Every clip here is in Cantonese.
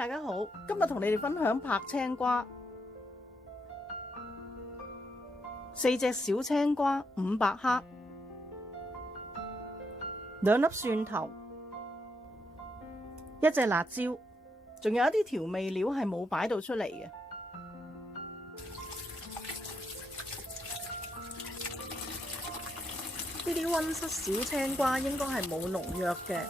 大家好，今日同你哋分享拍青瓜。4隻小青瓜500克，2粒蒜頭，1隻辣椒，仲有一啲調味料係冇擺到出嚟嘅。呢啲溫室小青瓜應該係冇農藥嘅。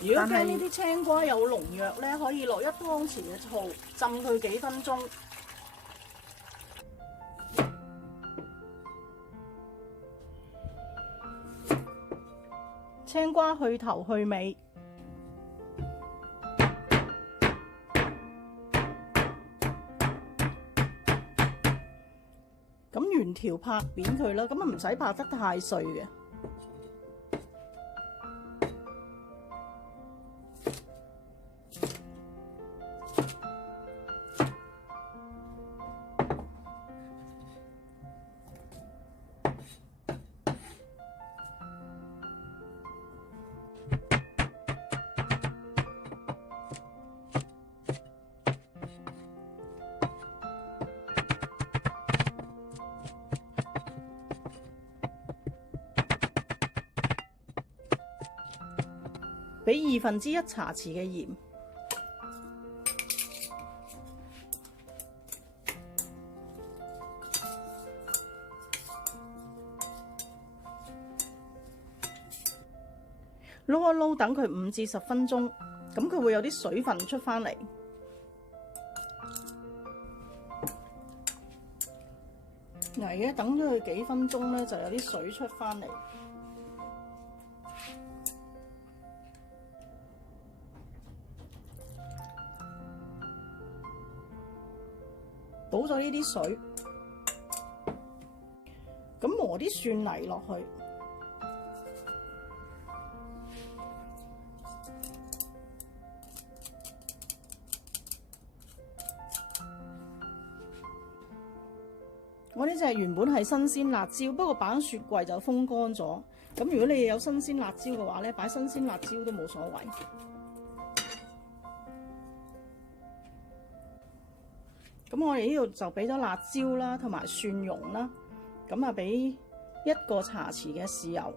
如果驚呢啲青瓜有農藥咧，可以落1湯匙嘅醋，浸佢幾分鐘。青瓜去頭去尾，咁原條拍扁佢啦，咁啊唔使拍得太碎嘅。俾1/2茶匙嘅鹽，撈一撈，等佢5至10分鐘，咁佢會有啲水分出返嚟。嗱，等咗佢幾分鐘咧，就有啲水出返嚟。倒咗呢啲水，咁磨啲蒜泥落去，我呢隻原本係新鮮辣椒，不過擺喺雪櫃就風乾咗。咁如果你有新鮮辣椒嘅話咧，擺新鮮辣椒都冇所謂。咁我哋呢度就俾咗辣椒啦，同埋蒜蓉啦，咁啊俾1個茶匙嘅豉油，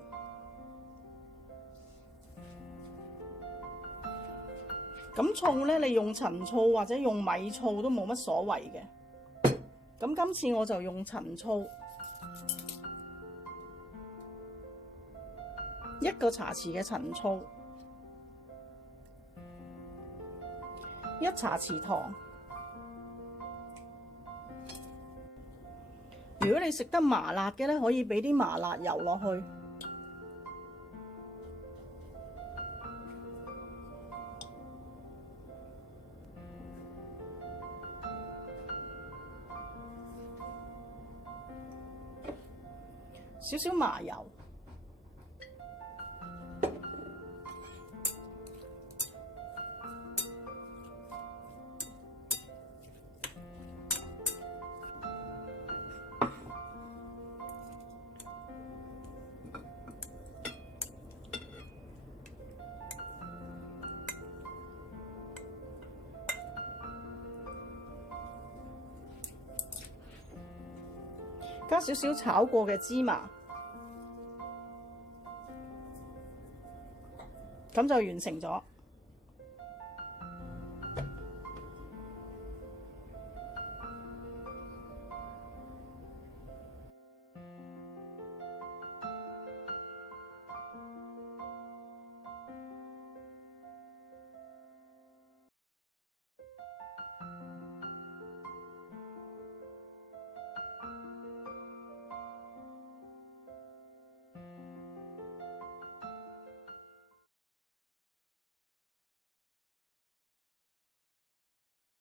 咁醋咧，你用陳醋或者用米醋都冇乜所謂嘅。咁今次我就用陳醋，1個茶匙嘅陳醋，1茶匙糖。如果你食得麻辣嘅咧，可以俾啲麻辣油落去，少少麻油，加少少炒過嘅芝麻，咁就完成咗。